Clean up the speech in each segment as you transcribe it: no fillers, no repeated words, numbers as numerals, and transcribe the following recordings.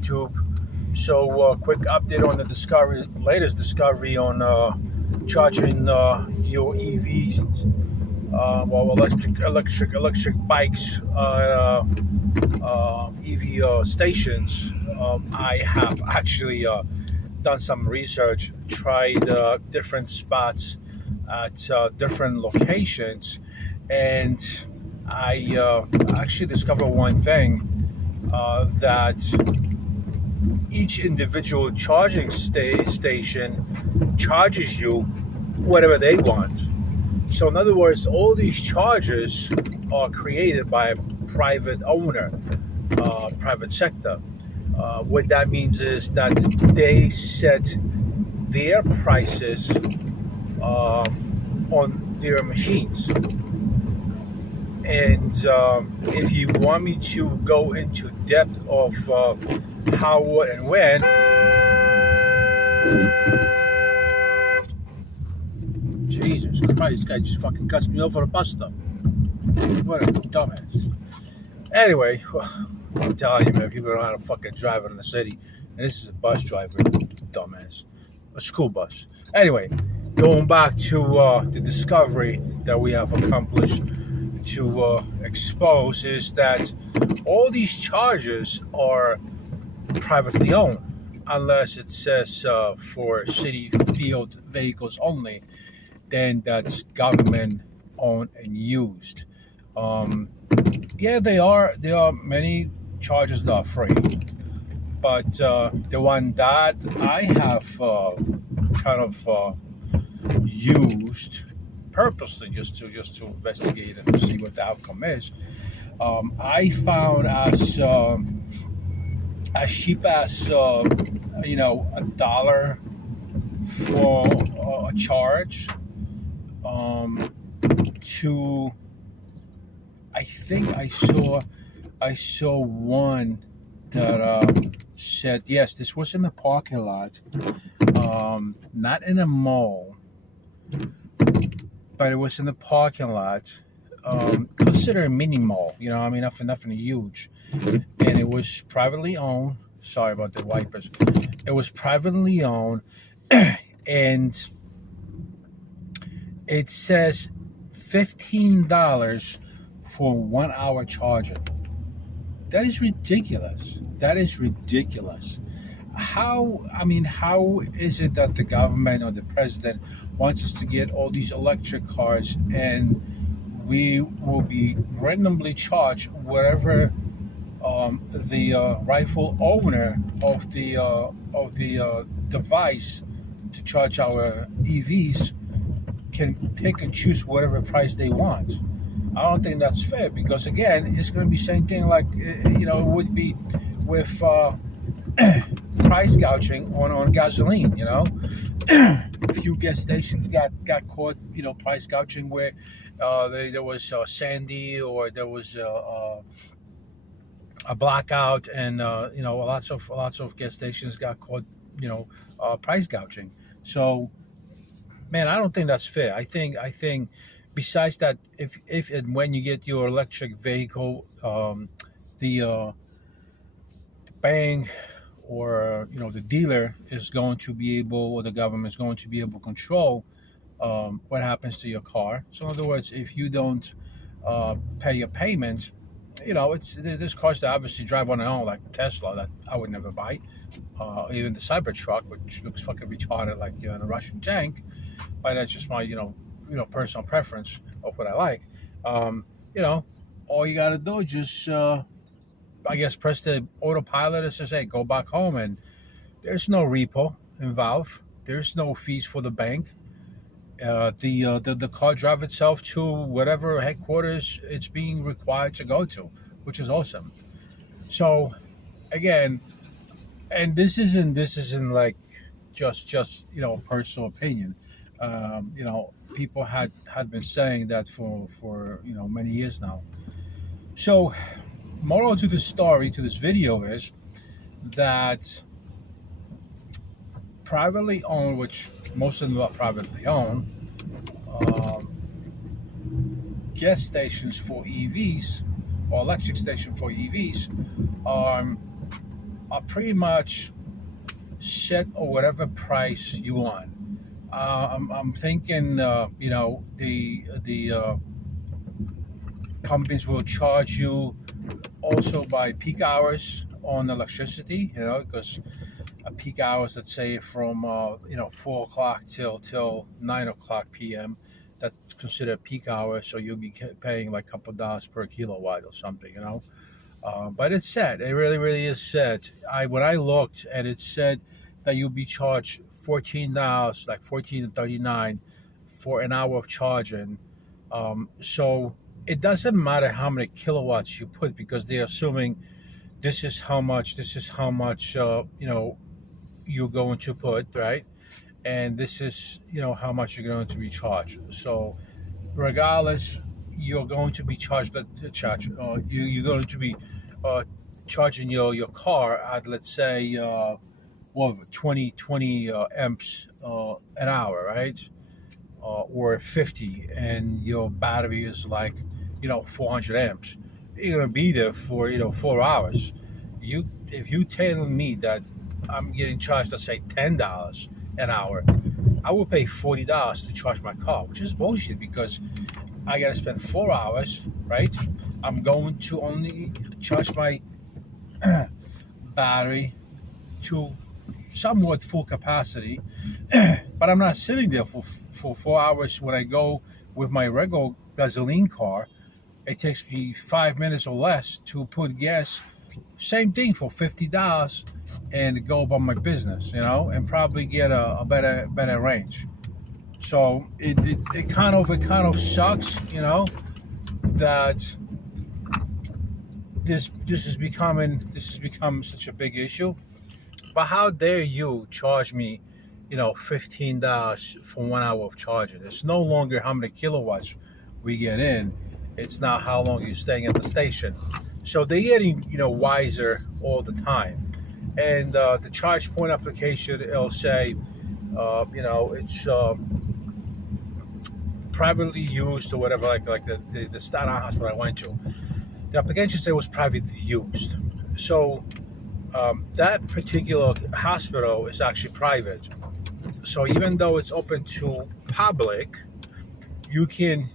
YouTube. So, quick update on the latest discovery on charging your EVs, electric bikes, EV stations. I have actually done some research, tried different spots at different locations, and I actually discovered one thing, that each individual charging station charges you whatever they want. So in other words, all these chargers are created by a private owner, private sector. What that means is that they set their prices on their machines. And if you want me to go into depth of how, what, and when, Jesus Christ, this guy just fucking cuts me off on a bus stop. What a dumbass. Anyway, I'm telling you, man, people don't know how to fucking drive in the city. And this is a bus driver, dumbass. A school bus. Anyway, going back to the discovery that we have accomplished to expose is that all these chargers are privately owned, unless it says for city field vehicles only, then that's government owned and used. Yeah, there are many chargers that are free, but the one that I have kind of used purposely just to investigate and see what the outcome is, I found as cheap as $1 for a charge, to, I think I saw one that said, yes, this was in the parking lot, not in a mall, but it was in the parking lot, considered a mini mall, nothing huge, and it was privately owned. Sorry about the wipers. It was privately owned, and it says $15 for 1 hour charging. That is ridiculous. How is it that the government or the president wants us to get all these electric cars, and we will be randomly charged whatever the rightful owner of the device to charge our EVs can pick and choose whatever price they want? I don't think that's fair, because again, it's going to be the same thing like it would be with price gouging on gasoline. A few gas stations got caught, price gouging where there was Sandy, or there was a blackout, and lots of gas stations got caught, price gouging. So, man, I don't think that's fair. I think besides that, if and when you get your electric vehicle, the bank or the dealer is going to be able, or the government is going to be able to control what happens to your car. So in other words, if you don't pay your payment, there's cars that obviously drive on their own, like Tesla, that I would never buy. Even the Cybertruck, which looks fucking retarded, like in a Russian tank. But that's just my personal preference of what I like. All you gotta do is just press the autopilot and says, hey, go back home, and there's no repo involved. There's no fees for the bank. The car drives itself to whatever headquarters it's being required to go to, which is awesome. So again, and this isn't like just personal opinion. People had been saying that for many years now. So, moral to the story, to this video, is that privately owned, which most of them are privately owned, gas stations for EVs, or electric stations for EVs, are are pretty much set or whatever price you want. I'm thinking, the companies will charge you also by peak hours on electricity. Because peak hours, let's say from 4 o'clock till 9 o'clock p.m. That's considered peak hour, so you'll be paying like a couple dollars per kilowatt or something. But it's set. It really, really is set. When I looked, and it said that you'll be charged $14, like 14 to 39, for an hour of charging. So it doesn't matter how many kilowatts you put, because they're assuming this is how much you're going to put, right? And this is how much you're going to be charged. So regardless, you're going to be charged. You're going to be charging your car at, let's say, 20 amps an hour, right? Or 50, and your battery is like 400 amps. You're gonna be there for 4 hours. If you tell me that I'm getting charged, let's say $10 an hour, I will pay $40 to charge my car, which is bullshit, because I gotta spend 4 hours, right? I'm going to only charge my battery to somewhat full capacity, but I'm not sitting there for 4 hours. When I go with my regular gasoline car, it takes me 5 minutes or less to put gas. Same thing for $50, and go about my business, and probably get a better range. So it kind of sucks, that this has become such a big issue. But how dare you charge me, $15 for 1 hour of charging? It's no longer how many kilowatts we get in. It's not how long you're staying at the station. So they're getting, wiser all the time. And the charge point application, it'll say, it's privately used or whatever, like the Staten Island hospital I went to. The application said it was privately used. So that particular hospital is actually private. So even though it's open to public, you can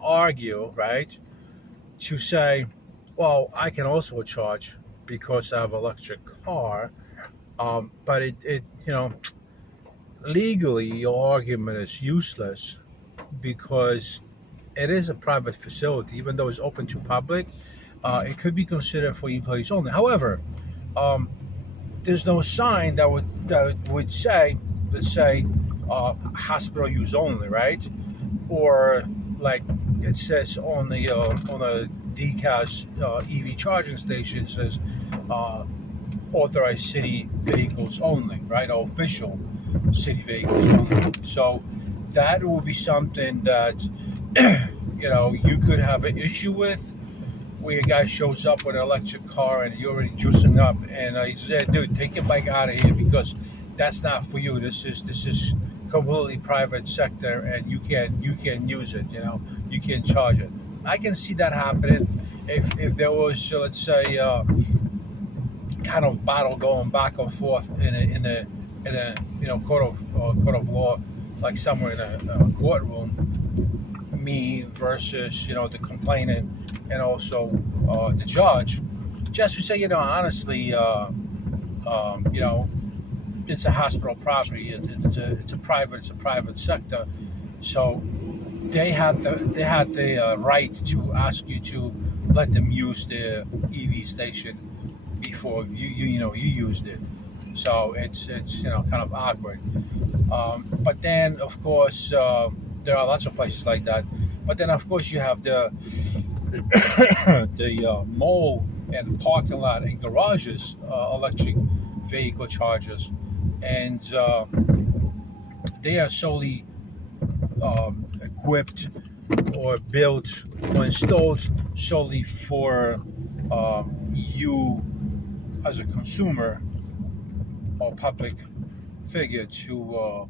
argue, right, to say, well, I can also charge because I have an electric car. But it legally, your argument is useless, because it is a private facility. Even though it's open to public, it could be considered for employees only. However, there's no sign that would say, let's say, hospital use only, right? Or like it says on the decals, EV charging station says authorized city vehicles only, right? Or official city vehicles only. So that will be something that you could have an issue with, where a guy shows up with an electric car and you're already juicing up, and he said, "Dude, take your bike out of here, because that's not for you. This is completely private sector, and you can't use it. You can't charge it." I can see that happening if there was, let's say, kind of battle going back and forth in a court of law, like somewhere in a courtroom. Me versus the complainant, and also the judge, just to say, honestly, it's a hospital property. It's a private sector, so they had the right to ask you to let them use their EV station before you used it. So it's kind of awkward. But then, of course, there are lots of places like that. But then, of course, you have the mall and parking lot and garages, electric vehicle chargers, and they are solely equipped or built or installed solely for you as a consumer or public figure to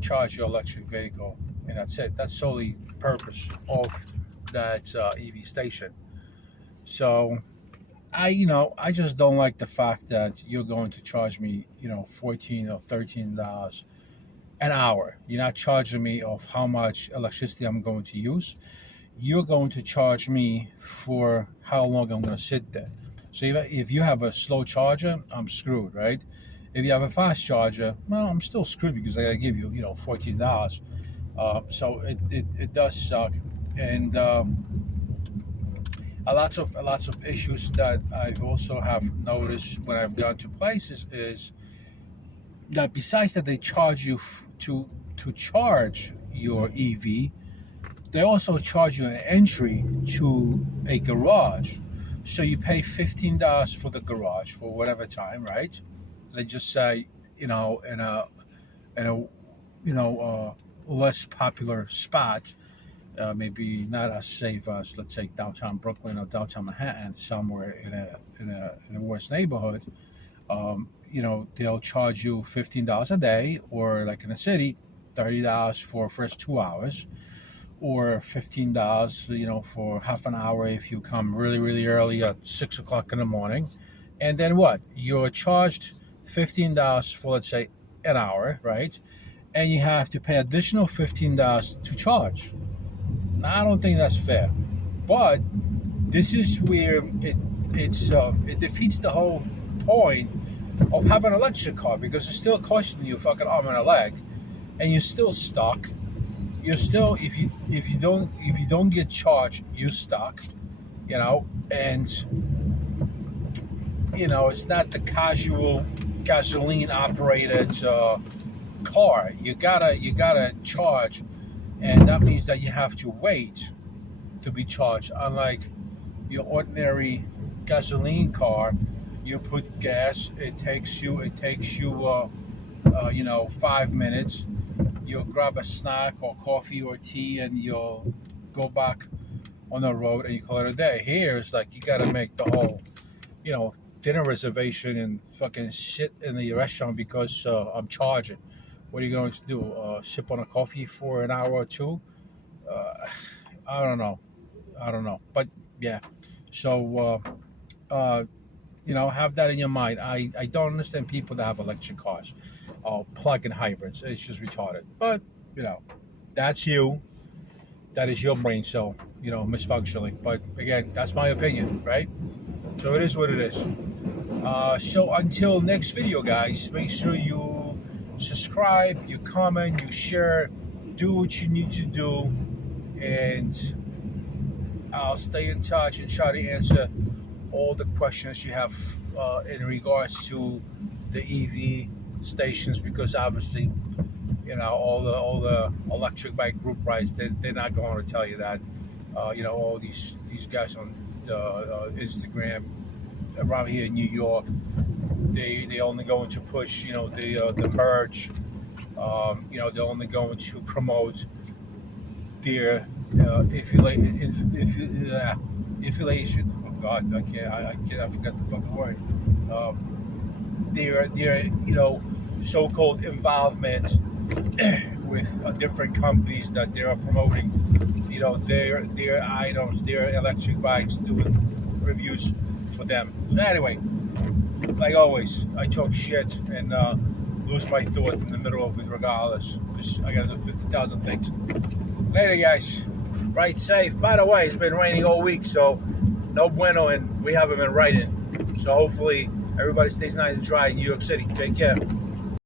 charge your electric vehicle, and that's it. That's solely purpose of that EV station. So I just don't like the fact that you're going to charge me, $14 or $13 an hour. You're not charging me of how much electricity I'm going to use. You're going to charge me for how long I'm going to sit there. So if you have a slow charger, I'm screwed, right? If you have a fast charger, well, I'm still screwed because I got to give you, $14. So it does suck. And lots of issues that I've also have noticed when I've gone to places is that besides that they charge you to charge your EV, they also charge you an entry to a garage. So you pay $15 for the garage for whatever time, right? They just say, in a less popular spot, maybe not as safe as, let's say, downtown Brooklyn or downtown Manhattan, somewhere in a worse neighborhood. They'll charge you $15 a day, or like in a city, $30 for first 2 hours, or $15, for half an hour if you come really, really early at 6 o'clock in the morning. And then what? You're charged $15 for, let's say, an hour, right? And you have to pay additional $15 to charge. Now, I don't think that's fair. But this is where it defeats the whole point of having an electric car, because it's still costing you a fucking arm and a leg, and you're still stuck. You're still, if you don't get charged, you're stuck. And it's not the casual gasoline operated car. You gotta charge, and that means that you have to wait to be charged. Unlike your ordinary gasoline car, you put gas. It takes you 5 minutes. You'll grab a snack or coffee or tea, and you'll go back on the road, and you call it a day. Here, it's like you gotta make the whole, dinner reservation and fucking sit in the restaurant because I'm charging. What are you going to do? Sip on a coffee for an hour or two? I don't know. But yeah, so have that in your mind. I don't understand people that have electric cars, plug-in hybrids. It's just retarded. But that's you. That is your brain cell, misfunctioning. But again, that's my opinion, right? So it is what it is. So until next video, guys, make sure you subscribe, you comment, you share, do what you need to do, and I'll stay in touch and try to answer all the questions you have in regards to the EV stations, because obviously, all the electric bike group rides, they're not going to tell you that. All these guys on Instagram around here in New York, they only going to push the merge. They're only going to promote their affiliation. Oh God, I forgot the fucking word. Their so-called involvement with different companies that they are promoting. Their items, their electric bikes, doing reviews for them. So anyway, like always, I talk shit and lose my thought in the middle of it regardless, because I gotta do 50,000 things. Later, guys. Ride safe. By the way, it's been raining all week, so no bueno, and we haven't been riding. So hopefully everybody stays nice and dry in New York City. Take care.